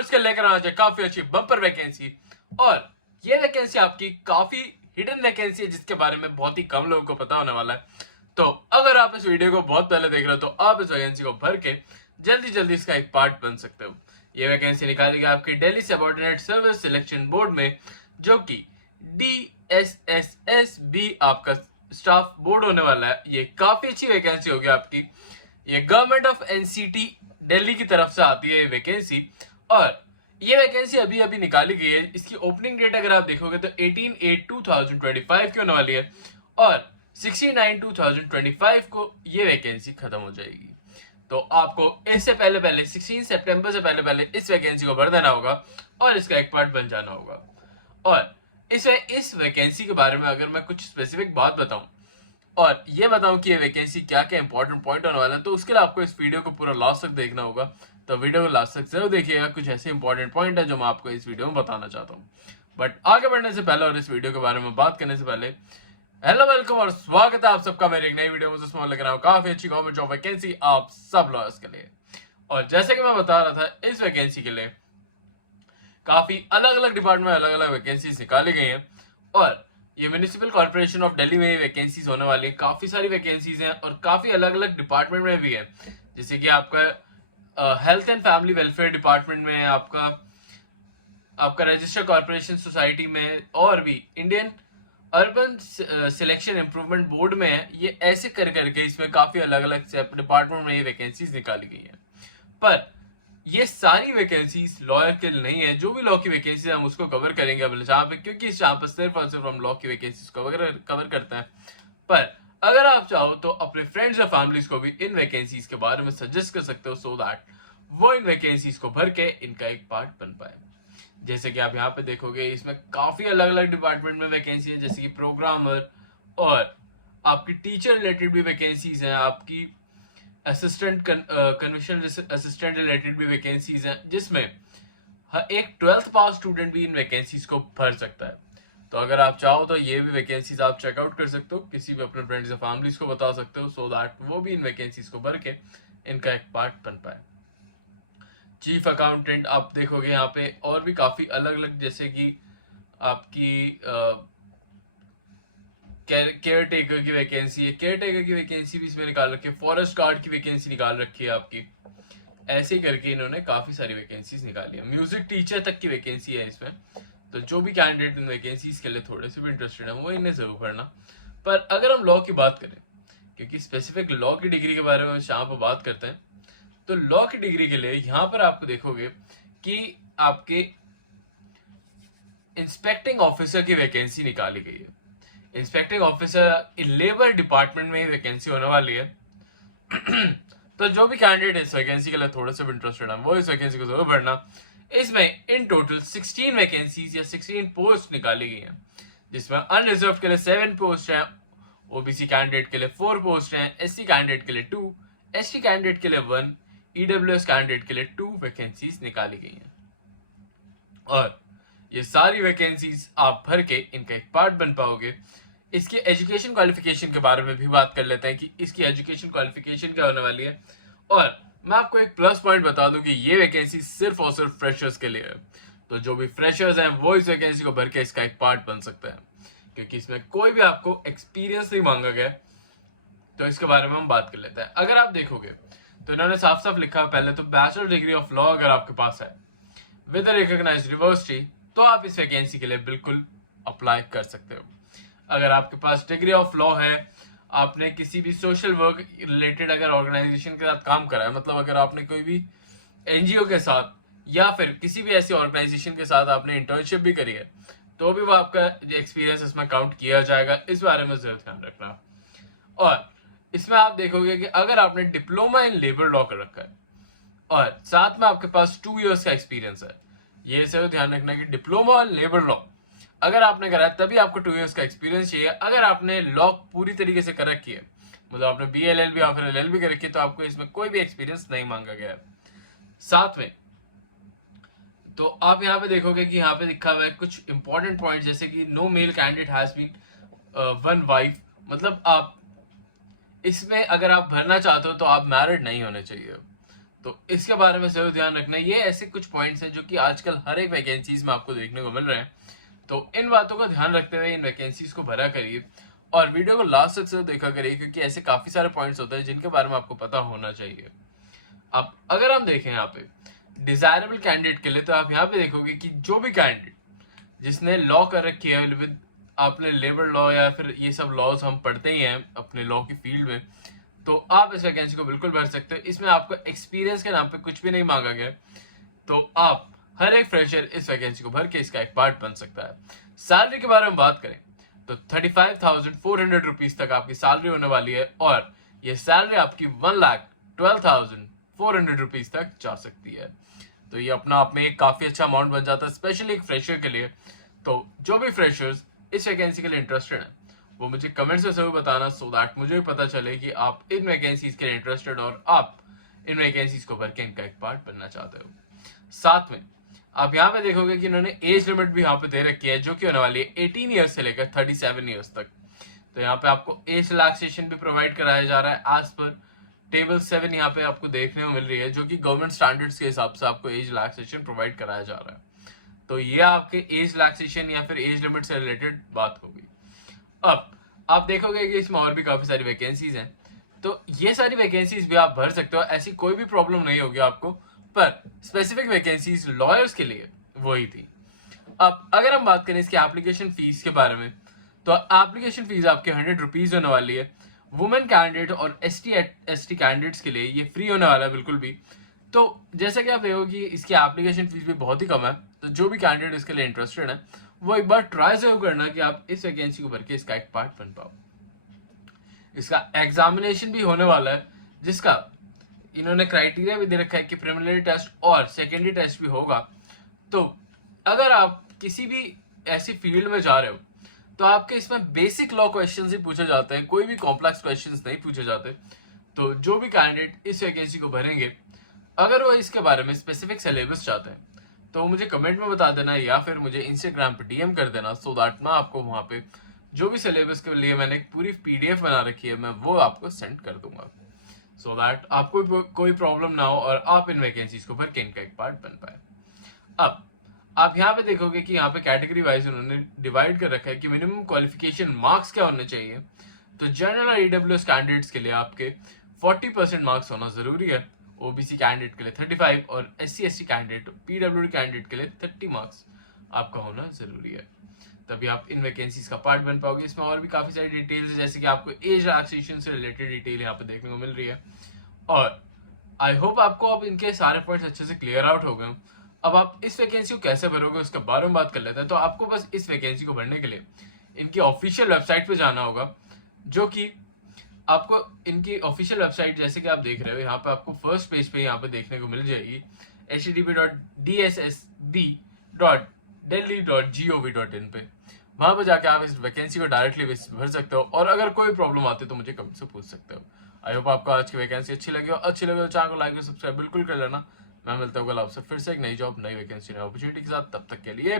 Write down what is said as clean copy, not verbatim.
आज के लेकर आ जाए काफी अच्छी बम्पर वैकेंसी। और ये वैकेंसी आपकी काफी हिडन वैकेंसी है जिसके बारे में बहुत ही कम लोगों को पता होने वाला है। तो अगर आप इस वीडियो को बहुत पहले देख रहे हो तो आप इस वैकेंसी को भर के जल्दी जल्दी इसका एक पार्ट बन सकते हो। ये वैकेंसी निकाली गई आपकी Delhi subordinate service selection board में, जो कि DSSS आपका स्टाफ बोर्ड होने वाला है। ये काफी अच्छी वैकेंसी होगी आपकी। ये गवर्नमेंट ऑफ एनसीटी दिल्ली की तरफ से आती है ये वैकेंसी, और ये वैकेंसी अभी अभी निकाली गई है। इसकी ओपनिंग डेट अगर आप देखोगे तो 18/8/2025 की होने वाली है, और 16/9/2025 को ये वैकेंसी खत्म हो जाएगी। तो आपको इससे पहले 16 सितंबर से पहले इस वैकेंसी को भर देना होगा और इसका एक पार्ट बन जाना होगा। और इस वैकेंसी के बारे में अगर मैं कुछ स्पेसिफिक बात बताऊं और ये बताऊं कि ये वैकेंसी क्या क्या इंपॉर्टेंट पॉइंट होने वाला है, तो उसके लिए आपको इस वीडियो को पूरा लास्ट तक देखना होगा। तो वीडियो को लास्ट तक जरूर देखिएगा, कुछ ऐसे इंपॉर्टेंट पॉइंट है जो मैं आपको इस वीडियो में बताना चाहता हूँ। बट आगे बढ़ने से पहले और इस वीडियो के बारे में बात करने से पहले हेलो वेलकम और स्वागत है आप सबका मेरे एक नई वीडियो में, जिसमें लेकर आया हूं काफी अच्छी गवर्नमेंट जॉब वैकेंसी आप सब लॉयर्स के लिए। और जैसे कि मैं बता रहा था, इस वैकेंसी के लिए काफी अलग अलग डिपार्टमेंट में अलग अलग वैकेंसीज निकाली गई हैं, और ये म्यूनिसिपल कॉर्पोरेशन ऑफ दिल्ली में वैकेंसीज होने वाली है। काफी सारी वैकेंसीज हैं और काफी अलग अलग डिपार्टमेंट में भी है, जैसे कि आपका health and family welfare department में है, आपका रजिस्टर कॉर्पोरेशन सोसाइटी में, और भी Indian urban selection improvement board में है। ये ऐसे कर करके इसमें काफी अलग अलग डिपार्टमेंट में ये वैकेंसीज निकाली गई हैं। पर ये सारी वैकेंसीज लॉयर के लिए नहीं है। जो भी लॉ की वैकेंसीज हम उसको कवर करेंगे अब जहाँ पे, क्योंकि यहाँ पर सिर्फ और सिर्फ हम लॉ की वैकेंसीज कवर करते हैं। पर अगर आप चाहो तो अपने फ्रेंड्स और फैमिलीज को भी इन वैकेंसीज के बारे में सजेस्ट कर सकते हो, सो दैट वो इन वैकेंसीज को भर के इनका एक पार्ट बन पाए। जैसे कि आप यहाँ पे देखोगे, इसमें काफी अलग अलग डिपार्टमेंट में वैकेंसी है, जैसे कि प्रोग्रामर, और आपकी टीचर रिलेटेड भी वैकेंसीज हैं, आपकी असिस्टेंट कन्विशन असिस्टेंट रिलेटेड भी वैकेंसीज हैं, जिसमें एक 12th पास स्टूडेंट भी इन वैकेंसीज को भर सकता है। तो अगर आप चाहो तो ये भी वैकेंसीज आप चेकआउट कर सकते हो, किसी भी अपने फ्रेंड्स या फैमिलीज को बता सकते हो, सो दैट वो भी इन वैकेंसीज को भर के इनका एक पार्ट बन पाए। चीफ अकाउंटेंट आप देखोगे यहाँ पे, और भी काफी अलग अलग, जैसे कि आपकी केयर टेकर की वैकेंसी है, केयर टेकर की वैकेंसी भी इसमें निकाल रखी है, फॉरेस्ट गार्ड की वैकेंसी निकाल रखी है आपकी। ऐसे ही करके इन्होंने काफी सारी वैकेंसीज निकाली है। म्यूजिक टीचर तक की वैकेंसी है इसमें। तो जो भी कैंडिडेट इन वैकेंसीज के लिए थोड़े से भी इंटरेस्टेड है वो इन्हें जरूर भरना। पर अगर हम लॉ की बात करें, क्योंकि स्पेसिफिक लॉ की डिग्री के बारे में यहाँ पर बात करते हैं, तो लॉ की डिग्री के लिए यहाँ पर आपको देखोगे कि आपके इंस्पेक्टिंग ऑफिसर की वैकेंसी निकाली गई है। इंस्पेक्टिंग ऑफिसर लेबर डिपार्टमेंट में ही वैकेंसी होने वाली है। तो जो भी कैंडिडेट इस वैकेंसी के लिए थोड़े से भी इंटरेस्टेड है वो इस वैकेंसी को जरूर भरना। इसमें इन टोटल 16 वैकेंसीज या 16 पोस्ट निकाली गई हैं, जिसमें अनरिजर्व के लिए 7 पोस्ट हैं, ओबीसी कैंडिडेट के लिए 4 पोस्ट हैं, एससी कैंडिडेट के लिए 2, एसटी कैंडिडेट के लिए 1, ईडब्ल्यूएस कैंडिडेट के लिए 2 वैकेंसीज निकाली गई हैं। और ये सारी वैकेंसीज आप भर के इनका एक पार्ट बन पाओगे। इसकी एजुकेशन क्वालिफिकेशन के बारे में भी बात कर लेते हैं कि इसकी एजुकेशन क्वालिफिकेशन क्या होने वाली है। और मैं आपको एक प्लस पॉइंट बता दूं कि ये वैकेंसी सिर्फ और सिर्फ फ्रेशर्स के लिए है। तो जो भी फ्रेशर्स हैं वो इस वैकेंसी को भर के इसका एक पार्ट बन सकते हैं, क्योंकि इसमें कोई भी आपको एक्सपीरियंस नहीं मांगा गया। तो इसके बारे में हम बात कर लेते हैं। अगर आप देखोगे तो इन्होंने साफ साफ लिखा है, पहले तो बैचलर डिग्री ऑफ लॉ अगर आपके पास है विद रिकॉग्नाइज्ड यूनिवर्सिटी, तो आप इस वैकेंसी के लिए बिल्कुल अप्लाई कर सकते हो। अगर आपके पास डिग्री ऑफ लॉ है, आपने किसी भी सोशल वर्क रिलेटेड अगर ऑर्गेनाइजेशन के साथ काम करा है, मतलब अगर आपने कोई भी एनजीओ के साथ या फिर किसी भी ऐसी ऑर्गेनाइजेशन के साथ आपने इंटर्नशिप भी करी है, तो भी वो आपका एक्सपीरियंस इसमें काउंट किया जाएगा। इस बारे में जरूर ध्यान रखना। और इसमें आप देखोगे कि अगर आपने डिप्लोमा इन लेबर लॉ कर रखा है और साथ में आपके पास 2 इयर्स का एक्सपीरियंस है, ये जरूर ध्यान रखना कि डिप्लोमा इन लेबर लॉ अगर आपने करा है तभी आपको 2 इयर्स का एक्सपीरियंस चाहिए। अगर आपने लॉ पूरी तरीके से कर रखी है, मतलब आपने BLLB या फिर LLB कर रखी है, तो आपको इसमें कोई भी एक्सपीरियंस नहीं मांगा गया है। साथ में तो आप यहाँ पे देखोगे कि यहाँ पे लिखा हुआ है कुछ इंपॉर्टेंट पॉइंट, जैसे कि no male candidate has been 1 wife, मतलब आप इसमें अगर आप भरना चाहते हो तो आप मैरिड नहीं होने चाहिए। तो इसके बारे में जरूर ध्यान रखना। ये ऐसे कुछ पॉइंट्स हैं जो कि आजकल हर एक वैकेंसीज में आपको देखने को मिल रहे हैं। तो इन बातों का ध्यान रखते हुए इन वैकेंसीज को भरा करिए और वीडियो को लास्ट तक जरूर देखा करिए, क्योंकि ऐसे काफी सारे पॉइंट्स होते हैं जिनके बारे में आपको पता होना चाहिए। अब अगर हम देखें यहाँ पे डिजायरेबल कैंडिडेट के लिए, तो आप यहाँ पे देखोगे कि जो भी कैंडिडेट जिसने लॉ कर रखी है विद, आपने लेबर लॉ या फिर ये सब लॉज हम पढ़ते ही हैं अपने लॉ की फील्ड में, तो आप इस वैकेंसी को बिल्कुल भर सकते हो। इसमें आपको एक्सपीरियंस के नाम पे कुछ भी नहीं मांगा गया, तो आप हर एक फ्रेशर इस वैकेंसी को भर के इसका एक पार्ट बन सकता है। सैलरी के बारे में बात करें तो 35,400 रुपीज तक आपकी सैलरी होने वाली है, और ये सैलरी आपकी 1,12,400 रुपीज तक जा सकती है। तो ये अपना आप में एक काफी अच्छा अमाउंट बन जाता है, स्पेशली एक फ्रेशर के लिए। तो जो भी फ्रेशर्स इस वैकेंसी के लिए इंटरेस्टेड है वो मुझे कमेंट्स में जरूर बताना, सो दैट मुझे भी पता चले कि आप इन वैकेंसीज के लिए इंटरेस्टेड और आप इन वैकेंसीज को भर के इनका एक पार्ट बनना चाहते हो। साथ में आप यहाँ पे देखोगे कि इन्होंने एज लिमिट भी यहाँ पे दे रखी है, जो कि होने वाली है 18 ईयर्स से लेकर 37 ईयर्स तक। तो यहाँ पे आपको एज रिलैक्सेशन भी प्रोवाइड कराया जा रहा है एज पर टेबल 7 यहाँ पे आपको देखने को मिल रही है, जो कि गवर्नमेंट स्टैंडर्ड्स के हिसाब से आपको एज रिलैक्सेशन प्रोवाइड कराया जा रहा है। तो ये आपके एज रिलैक्सेशन या फिर एज लिमिट से रिलेटेड बात होगी। अब आप देखोगे कि इसमें और भी काफी सारी वैकेंसीज हैं, तो ये सारी वैकेंसीज भी आप भर सकते हो, ऐसी कोई भी प्रॉब्लम नहीं होगी आपको। पर स्पेसिफिक वैकेंसीज लॉयर्स के लिए वही थी। अब अगर हम बात करें इसके एप्लीकेशन फीस के बारे में, तो एप्लीकेशन फीस आपके 100 रुपीज होने वाली है। वुमेन कैंडिडेट और एसटी कैंडिडेट्स के लिए ये फ्री होने वाला है बिल्कुल भी। तो जैसा कि आप देखोगे कि इसकी एप्लीकेशन फीस भी बहुत ही कम है, तो जो भी कैंडिडेट इसके लिए इंटरेस्टेड है वो एक बार ट्राई जरूर करना कि आप इस वैकेंसी को भर के इसका एक पार्ट बन पाओ। इसका एग्जामिनेशन भी होने वाला है, जिसका इन्होंने क्राइटेरिया भी दे रखा है कि प्रिलिमिनरी टेस्ट और सेकेंडरी टेस्ट भी होगा। तो अगर आप किसी भी ऐसी फील्ड में जा रहे हो तो आपके इसमें बेसिक लॉ क्वेश्चंस ही पूछे जाते हैं, कोई भी कॉम्प्लेक्स क्वेश्चंस नहीं पूछे जाते। तो जो भी कैंडिडेट इस वैकेंसी को भरेंगे, अगर वो इसके बारे में स्पेसिफिक सिलेबस चाहते हैं तो मुझे कमेंट में बता देना या फिर मुझे इंस्टाग्राम पे डीएम कर देना, सो दैट मैं आपको वहां पे जो भी सिलेबस के लिए मैंने एक पूरी पीडीएफ बना रखी है मैं वो आपको सेंड कर दूंगा, सो दैट आपको कोई प्रॉब्लम ना हो और आप इन वैकेंसीज को भर के इनका एक पार्ट बन पाए। अब आप यहाँ पे देखोगे कि यहाँ पे कैटेगरी वाइज उन्होंने डिवाइड कर रखा है कि मिनिमम क्वालिफिकेशन मार्क्स क्या होने चाहिए। तो जनरल और ईडब्ल्यूएस कैंडिडेट्स के लिए आपके 40% मार्क्स होना जरूरी है, ओबीसी कैंडिडेट के लिए 35 और SC ST candidate PWD candidate के लिए 30 मार्क्स आपका होना जरूरी है, तभी आप इन वैकेंसीज का पार्ट बन पाओगे। इसमें और भी काफी सारी डिटेल्स जैसे कि आपको एज रिलैक्सेशन से रिलेटेड डिटेल यहाँ पे देखने को मिल रही है, और आई होप आपको अब इनके सारे पॉइंट्स अच्छे से क्लियर आउट हो गए। अब आप इस वैकेंसी को कैसे भरोगे उसके बारे में बात कर लेते हैं। तो आपको बस इस वैकेंसी को भरने के लिए इनकी ऑफिशियल वेबसाइट पे जाना होगा, जो कि आपको इनकी ऑफिशियल वेबसाइट जैसे कि आप देख रहे हो यहाँ पे आपको फर्स्ट पेज पे यहाँ पे देखने को मिल जाएगी http.dssb.delhi.gov.in पे। वहां पर जाके आप इस वैकेंसी को डायरेक्टली भर सकते हो, और अगर कोई प्रॉब्लम आती है तो मुझे कमेंट से पूछ सकते हो। आई होप आपको आज की वैकेंसी अच्छी लगी हो। अच्छी लगे तो चैनल को लाइक और सब्सक्राइब बिल्कुल कर लेना। मैं मिलता हूँ कल आपसे फिर से एक नई जॉब, नई वैकेंसी, नई अपॉर्चुनिटी के साथ। तब तक के लिए